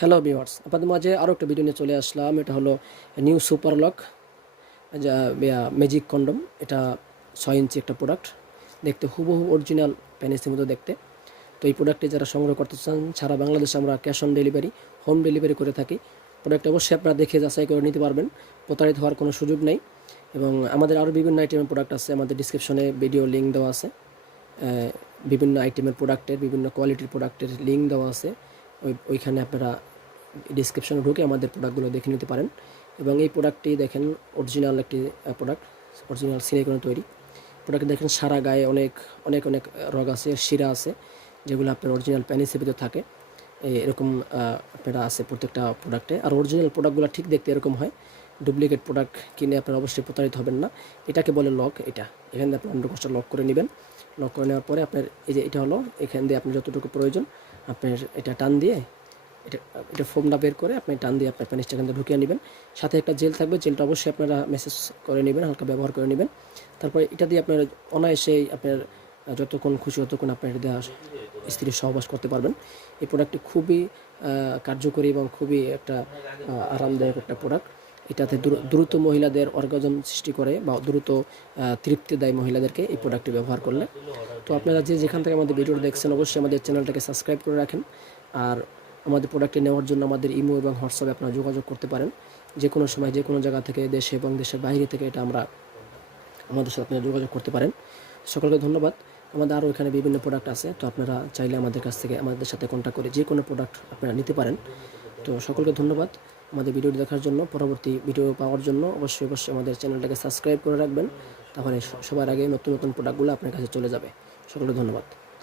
Hello viewers, আপনাদের মাঝে আরও একটা ভিডিও নিয়ে চলে আসলাম। এটা হলো নিউ সুপার লক যা ম্যাজিক কন্ডম। এটা 6 ইঞ্চি একটা প্রোডাক্ট, দেখতে হুবহু অরিজিনাল প্যানিসের মতো দেখতে। তো এই প্রোডাক্টটি যারা সংগ্রহ করতে চান, সারা বাংলাদেশে আমরা cash on delivery, home delivery করে থাকি। প্রোডাক্ট অবশ্যই আপনারা দেখে যাচাই করে নিতে পারবেন, প্রতারিত হওয়ার কোনো সুযোগ নেই। এবং আমাদের আরও বিভিন্ন আইটেমের প্রোডাক্ট আছে, আমাদের ডিসক্রিপশনে ভিডিও লিঙ্ক দেওয়া আছে। বিভিন্ন আইটেমের প্রোডাক্টের, বিভিন্ন কোয়ালিটির প্রোডাক্টের লিঙ্ক দেওয়া আছে। ওইখানে আপনারা ডিসক্রিপশনে ঢুকে আমাদের প্রোডাক্টগুলো দেখে নিতে পারেন। এবং এই প্রোডাক্টটি দেখেন অরিজিনাল একটি প্রোডাক্ট, অরিজিনাল সিলিকনে তৈরি প্রোডাক্ট। দেখেন সারা গায়ে অনেক অনেক অনেক রগ আছে, শিরা আছে, যেগুলো আপনার অরিজিনাল প্যানিসের ভিতরে থাকে। এরকম আপনারা আছে প্রত্যেকটা প্রোডাক্টে। আর অরিজিনাল প্রোডাক্টগুলো ঠিক দেখতে এরকম হয়। ডুপ্লিকেট প্রোডাক্ট কিনে আপনারা অবশ্যই প্রতারিত হবেন না। এটাকে বলে লক। এখান দিয়ে আপনি আন্ডারকোর্সটা লক করে নেবেন। লক করে নেওয়ার পরে আপনার এই যে এটা হলো, এখান দিয়ে আপনার যতটুকু প্রয়োজন আপনার এটা টান দিয়ে এটা ফোমটা বের করে আপনি টান দিয়ে আপনার প্যানিসটা এখান থেকে ঢুকিয়ে নেবেন। সাথে একটা জেল থাকবে, জেলটা অবশ্যই আপনারা মেসেজ করে নেবেন, হালকা ব্যবহার করে নেবেন। তারপরে এটা দিয়ে আপনার অনায়াসেই আপনার যতক্ষণ খুশি ততক্ষণ আপনার এটা দিয়ে স্ত্রীর সহবাস করতে পারবেন। এই প্রোডাক্টটি খুবই কার্যকরী এবং খুবই একটা আরামদায়ক একটা প্রোডাক্ট। এটাতে দ্রুত মহিলাদের অর্গাজম সৃষ্টি করে বা দ্রুত তৃপ্তি দেয় মহিলাদেরকে এই প্রোডাক্টটি ব্যবহার করলে। তো আপনারা যেখান থেকে আমাদের ভিডিওটা দেখছেন অবশ্যই আমাদের চ্যানেলটাকে সাবস্ক্রাইব করে রাখেন। আর আমাদের প্রোডাক্টটি নেওয়ার জন্য আমাদের ইমো এবং হোয়াটসঅ্যাপে আপনারা যোগাযোগ করতে পারেন। যে কোনো সময় যে কোনো জায়গা থেকে, দেশে এবং দেশের বাইরে থেকে এটা আমাদের সাথে আপনারা যোগাযোগ করতে পারেন। সকলকে ধন্যবাদ। আমাদের আরও এখানে বিভিন্ন প্রোডাক্ট আছে, তো আপনারা চাইলে আমাদের কাছ থেকে আমাদের সাথে কন্ট্যাক্ট করে যে কোনো প্রোডাক্ট আপনারা নিতে পারেন। তো সকলকে ধন্যবাদ আমাদের ভিডিওটি দেখার জন্য। পরবর্তী ভিডিও পাওয়ার জন্য অবশ্যই আমাদের চ্যানেলটাকে সাবস্ক্রাইব করে রাখবেন, তাহলে সবার আগে নতুন নতুন প্রোডাক্টগুলো আপনার কাছে চলে যাবে। সকলকে ধন্যবাদ।